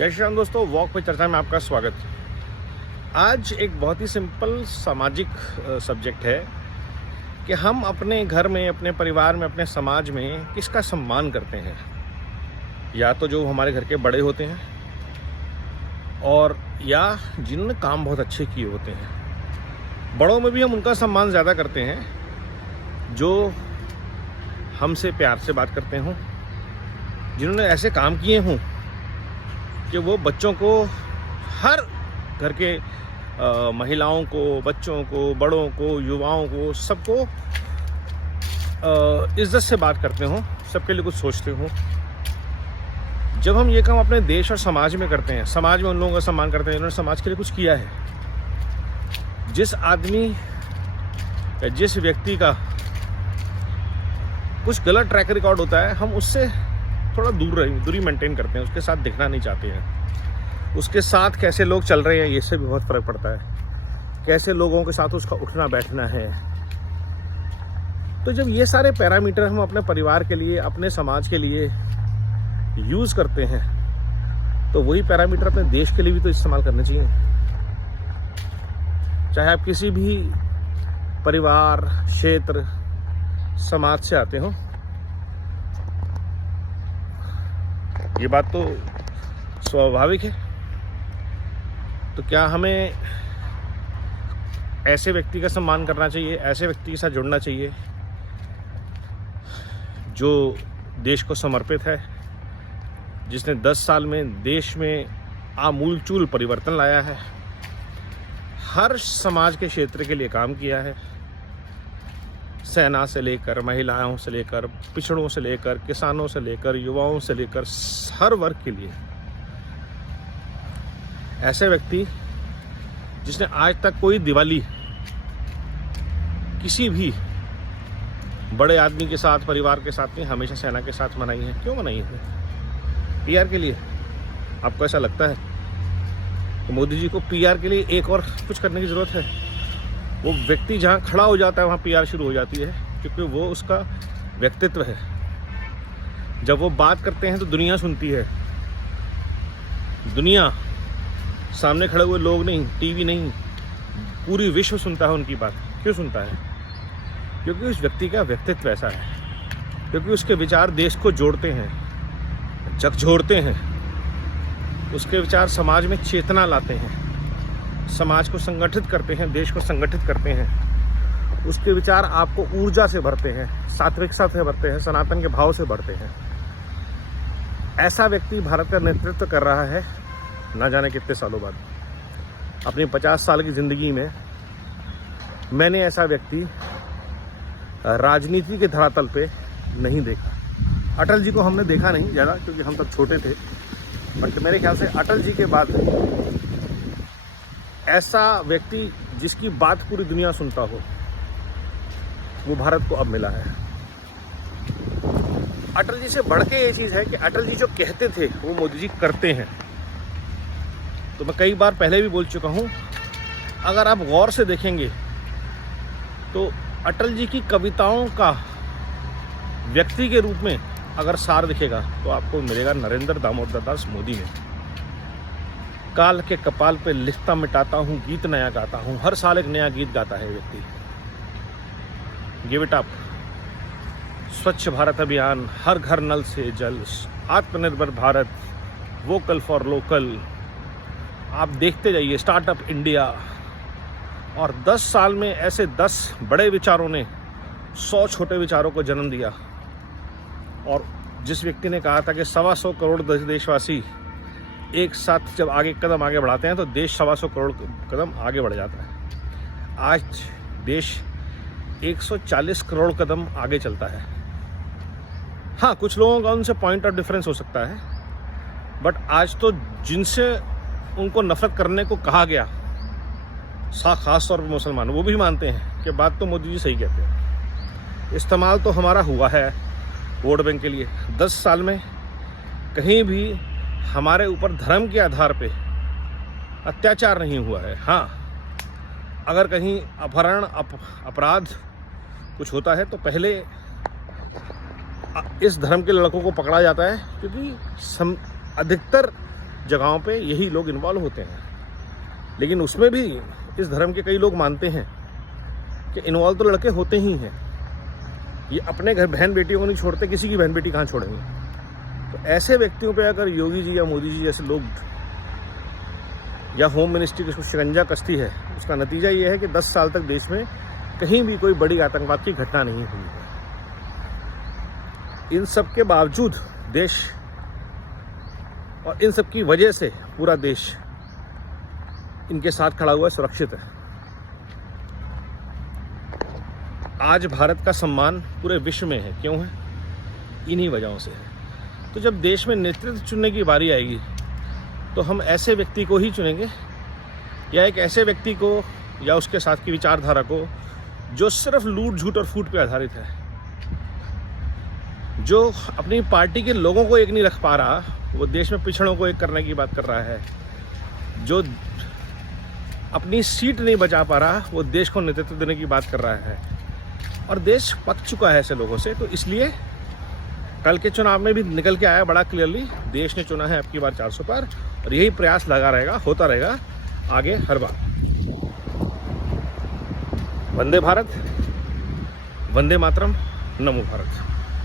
जय श्री राम दोस्तों, वॉक पे चर्चा में आपका स्वागत। आज एक बहुत ही सिंपल सामाजिक सब्जेक्ट है कि हम अपने घर में, अपने परिवार में, अपने समाज में किसका सम्मान करते हैं। या तो जो हमारे घर के बड़े होते हैं और या जिन्होंने काम बहुत अच्छे किए होते हैं। बड़ों में भी हम उनका सम्मान ज़्यादा करते हैं जो हमसे प्यार से बात करते हों, जिन्होंने ऐसे काम किए हों कि वो बच्चों को, हर घर के महिलाओं को, बच्चों को, बड़ों को, युवाओं को, सबको इज्जत से बात करते हों, सबके लिए कुछ सोचते हों। जब हम ये काम अपने देश और समाज में करते हैं, समाज में उन लोगों का सम्मान करते हैं जिन्होंने समाज के लिए कुछ किया है। जिस आदमी या जिस व्यक्ति का कुछ गलत ट्रैक रिकॉर्ड होता है, हम उससे थोड़ा दूरी मेंटेन करते हैं, उसके साथ दिखना नहीं चाहते हैं। उसके साथ कैसे लोग चल रहे हैं, ये से भी बहुत फ़र्क पड़ता है। कैसे लोगों के साथ उसका उठना बैठना है। तो जब ये सारे पैरामीटर हम अपने परिवार के लिए, अपने समाज के लिए यूज़ करते हैं, तो वही पैरामीटर अपने देश के लिए भी तो इस्तेमाल करने चाहिए। चाहे आप किसी भी परिवार, क्षेत्र, समाज से आते हो। ये बात तो स्वाभाविक है। तो क्या हमें ऐसे व्यक्ति का सम्मान करना चाहिए, ऐसे व्यक्ति के साथ जुड़ना चाहिए जो देश को समर्पित है, जिसने 10 साल में देश में आमूलचूल परिवर्तन लाया है, हर समाज के क्षेत्र के लिए काम किया है, सेना से लेकर, महिलाओं से लेकर, पिछड़ों से लेकर, किसानों से लेकर, युवाओं से लेकर, हर वर्ग के लिए। ऐसे व्यक्ति जिसने आज तक कोई दिवाली किसी भी बड़े आदमी के साथ, परिवार के साथ नहीं, हमेशा सेना के साथ मनाई है। क्यों मनाई है? पीआर के लिए। आपको ऐसा लगता है तो मोदी जी को पीआर के लिए एक और कुछ करने की ज़रूरत है? वो व्यक्ति जहाँ खड़ा हो जाता है वहाँ पीआर शुरू हो जाती है, क्योंकि वो उसका व्यक्तित्व है। जब वो बात करते हैं तो दुनिया सुनती है। दुनिया, सामने खड़े हुए लोग नहीं, टीवी नहीं, पूरी विश्व सुनता है उनकी बात। क्यों सुनता है? क्योंकि उस व्यक्ति का व्यक्तित्व ऐसा है, क्योंकि उसके विचार देश को जोड़ते हैं, झकझोरते हैं। उसके विचार समाज में चेतना लाते हैं, समाज को संगठित करते हैं, देश को संगठित करते हैं। उसके विचार आपको ऊर्जा से भरते हैं, सात्विकता से भरते हैं, सनातन के भाव से भरते हैं। ऐसा व्यक्ति भारत का नेतृत्व कर रहा है ना जाने कितने सालों बाद। अपनी 50 साल की ज़िंदगी में मैंने ऐसा व्यक्ति राजनीति के धरातल पे नहीं देखा। अटल जी को हमने देखा नहीं ज़्यादा, क्योंकि हम तब छोटे थे, बट मेरे ख्याल से अटल जी के बाद ऐसा व्यक्ति जिसकी बात पूरी दुनिया सुनता हो, वो भारत को अब मिला है। अटल जी से बढ़ के ये चीज़ है कि अटल जी जो कहते थे वो मोदी जी करते हैं। तो मैं कई बार पहले भी बोल चुका हूँ, अगर आप गौर से देखेंगे तो अटल जी की कविताओं का व्यक्ति के रूप में अगर सार दिखेगा तो आपको मिलेगा नरेंद्र दामोदर दास मोदी में। काल के कपाल पे लिखता मिटाता हूँ, गीत नया गाता हूँ। हर साल एक नया गीत गाता है व्यक्ति। Give it up. स्वच्छ भारत अभियान, हर घर नल से जल, आत्मनिर्भर भारत, वोकल फॉर लोकल। आप देखते जाइए, स्टार्टअप इंडिया। और 10 साल में ऐसे 10 बड़े विचारों ने 100 छोटे विचारों को जन्म दिया। और जिस व्यक्ति ने कहा था कि 125 करोड़ देशवासी एक साथ जब कदम आगे बढ़ाते हैं तो देश 125 करोड़ कदम आगे बढ़ जाता है। आज देश 140 करोड़ कदम आगे चलता है। हाँ, कुछ लोगों का उनसे पॉइंट ऑफ डिफरेंस हो सकता है, बट आज तो जिनसे उनको नफरत करने को कहा गया, खास तौर पर मुसलमान, वो भी मानते हैं कि बात तो मोदी जी सही कहते हैं। इस्तेमाल तो हमारा हुआ है वोट बैंक के लिए। 10 साल में कहीं भी हमारे ऊपर धर्म के आधार पे अत्याचार नहीं हुआ है। हाँ, अगर कहीं अपहरण, अपराध कुछ होता है तो पहले इस धर्म के लड़कों को पकड़ा जाता है, क्योंकि अधिकतर जगहों पे यही लोग इन्वॉल्व होते हैं। लेकिन उसमें भी इस धर्म के कई लोग मानते हैं कि इन्वॉल्व तो लड़के होते ही हैं, ये अपने घर बहन बेटियों को नहीं छोड़ते, किसी की बहन बेटी कहाँ छोड़ेंगे। तो ऐसे व्यक्तियों पे अगर योगी जी या मोदी जी जैसे लोग या होम मिनिस्ट्री की शिकंजा कसती है, उसका नतीजा ये है कि 10 साल तक देश में कहीं भी कोई बड़ी आतंकवाद की घटना नहीं हुई है। इन सब के बावजूद देश और इन सब की वजह से पूरा देश इनके साथ खड़ा हुआ है, सुरक्षित है। आज भारत का सम्मान पूरे विश्व में है, क्यों है? इन्हीं वजहों से है। तो जब देश में नेतृत्व चुनने की बारी आएगी तो हम ऐसे व्यक्ति को ही चुनेंगे, या एक ऐसे व्यक्ति को या उसके साथ की विचारधारा को जो सिर्फ लूट झूठ और फूट पे आधारित है, जो अपनी पार्टी के लोगों को एक नहीं रख पा रहा, वो देश में पिछड़ों को एक करने की बात कर रहा है, जो अपनी सीट नहीं बचा पा रहा, वो देश को नेतृत्व देने की बात कर रहा है। और देश पक चुका है ऐसे लोगों से। तो इसलिए कल के चुनाव में भी निकल के आया बड़ा क्लियरली, देश ने चुना है अब की बार 400 पार, और यही प्रयास लगा रहेगा, होता रहेगा आगे हर बार। वंदे भारत, वंदे मातरम, नमो भारत।